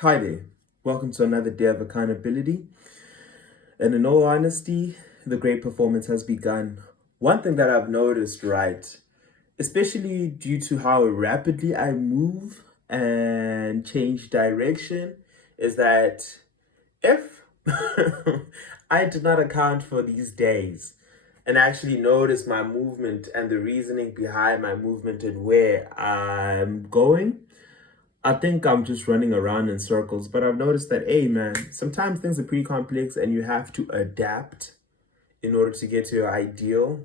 Hi there. Welcome to another day of accountability. And in all honesty, the great performance has begun. One thing that I've noticed, right, especially due to how rapidly I move and change direction, is that if I did not account for these days and actually notice my movement and the reasoning behind my movement and where I'm going, I think I'm just running around in circles, but I've noticed that, hey man, sometimes things are pretty complex and you have to adapt in order to get to your ideal.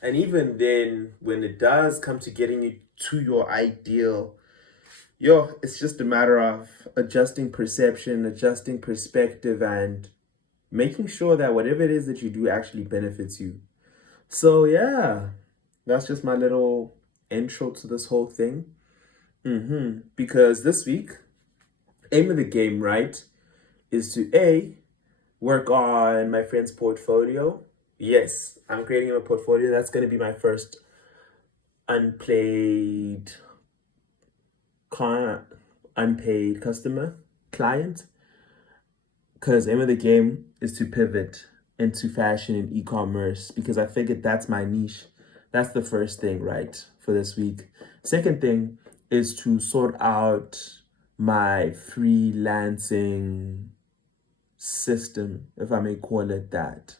And even then, when it does come to getting you to your ideal, it's just a matter of adjusting perception, adjusting perspective, and making sure that whatever it is that you do actually benefits you. So, yeah, that's just my little intro to this whole thing. Because this week, aim of the game, right, is to work on my friend's portfolio. Yes, I'm creating a portfolio. That's going to be my first unpaid client, unpaid customer client. Because aim of the game is to pivot into fashion and e-commerce because I figured that's my niche. That's the first thing, right, for this week. Second thing is to sort out my freelancing system, if I may call it that.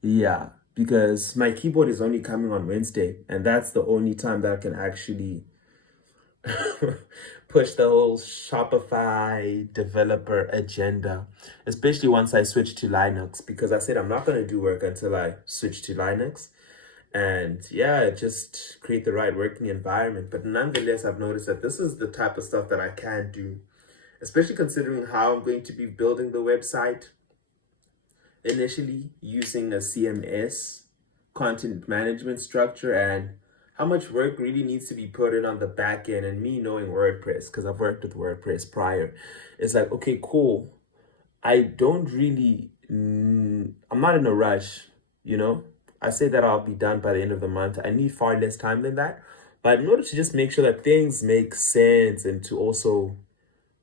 Yeah, because my keyboard is only coming on Wednesday, and that's the only time that I can actually push the whole Shopify developer agenda, especially once I switch to Linux, because I said I'm not going to do work until I switch to Linux. And yeah, just create the right working environment. But nonetheless, I've noticed that this is the type of stuff that I can do, especially considering how I'm going to be building the website initially using a CMS content management structure and how much work really needs to be put in on the back end. And me knowing WordPress, because I've worked with WordPress prior, it's like, okay, cool. I don't really, I'm not in a rush, you know? I say that I'll be done by the end of the month. I need far less time than that. But in order to just make sure that things make sense and to also,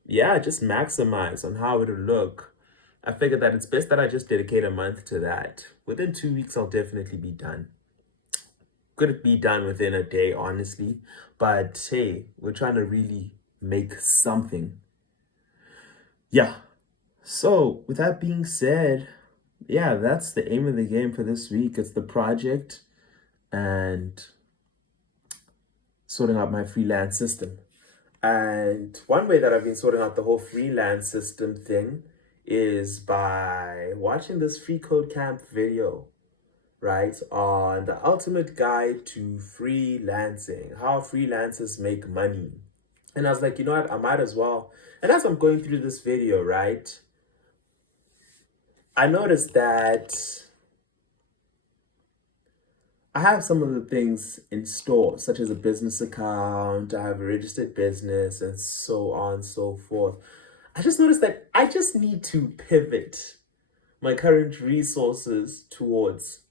yeah, just maximize on how it'll look, I figured that it's best that I just dedicate a month to that. Within 2 weeks, I'll definitely be done. Could be done within a day, honestly. But hey, we're trying to really make something. Yeah. So, with that being said, yeah, that's the aim of the game for this week. It's the project and sorting out my freelance system. And one way that I've been sorting out the whole freelance system thing is by watching this free code camp video, right? On the ultimate guide to freelancing, how freelancers make money. And I was like, you know what? I might as well. And as I'm going through this video, right, I noticed that I have some of the things in store, such as a business account, I have a registered business, and so on and so forth. I just noticed that I just need to pivot my current resources towards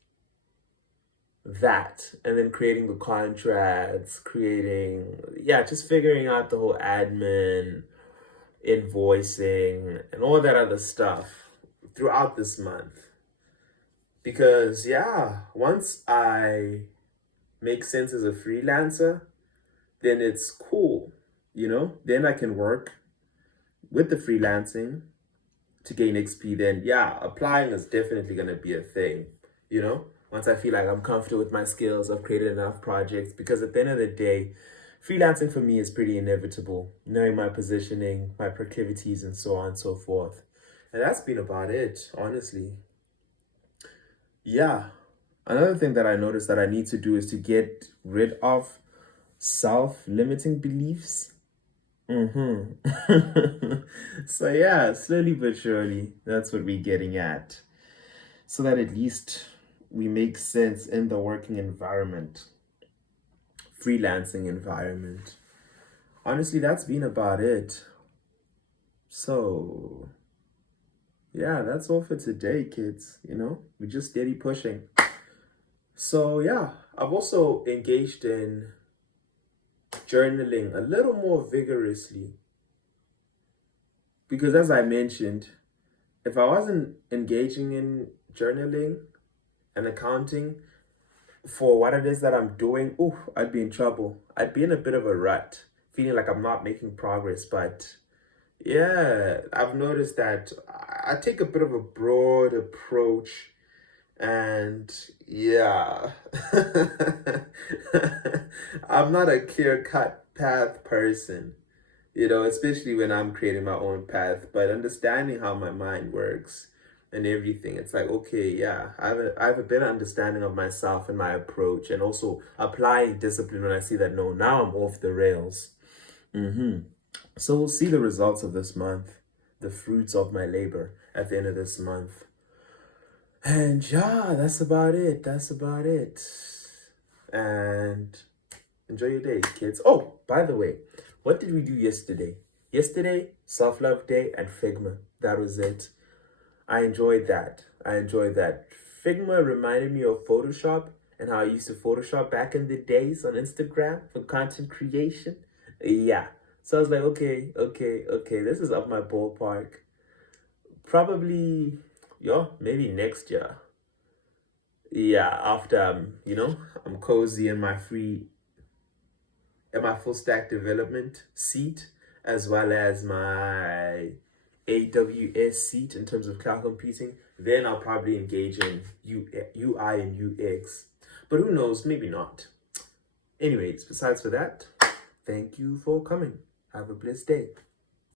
that and then creating the contracts, yeah, just figuring out the whole admin, invoicing, and all that other stuff throughout this month. Because, yeah, once I make sense as a freelancer, then it's cool, Then I can work with the freelancing to gain XP. Then, yeah, applying is definitely going to be a thing, you know? Once I feel like I'm comfortable with my skills, I've created enough projects. Because at the end of the day, freelancing for me is pretty inevitable, knowing my positioning, my proclivities, and so on and so forth. And that's been about it, honestly. Yeah. Another thing that I noticed that I need to do is to get rid of self-limiting beliefs. So yeah, slowly but surely, that's what we're getting at. So that at least we make sense in the working environment, freelancing environment. Honestly, that's been about it. So yeah, that's all for today, kids. We're just steady pushing. So yeah, I've also engaged in journaling a little more vigorously Because as I mentioned, if I wasn't engaging in journaling and accounting for what it is that I'm doing, ooh, I'd be in trouble. I'd be in a bit of a rut, feeling like I'm not making progress. But yeah, I've noticed that I take a bit of a broad approach, and yeah, I'm not a clear-cut path person, especially when I'm creating my own path, but understanding how my mind works and everything, it's like, okay, yeah, I have a better understanding of myself and my approach, and also applying discipline when I see that, no, now I'm off the rails. So we'll see the results of this month, the fruits of my labor at the end of this month. And yeah, that's about it. That's about it. And enjoy your day, kids. Oh, by the way, what did we do yesterday? Yesterday, self-love day and Figma. That was it. I enjoyed that. Figma reminded me of Photoshop and how I used to Photoshop back in the days on Instagram for content creation. Yeah. So I was like, okay, this is up my ballpark. Probably, yeah, maybe next year. Yeah, after I'm cozy in my full stack development seat, as well as my AWS seat in terms of cloud computing, then I'll probably engage in UI and UX. But who knows, maybe not. Anyways, besides for that, thank you for coming. Have a blessed day.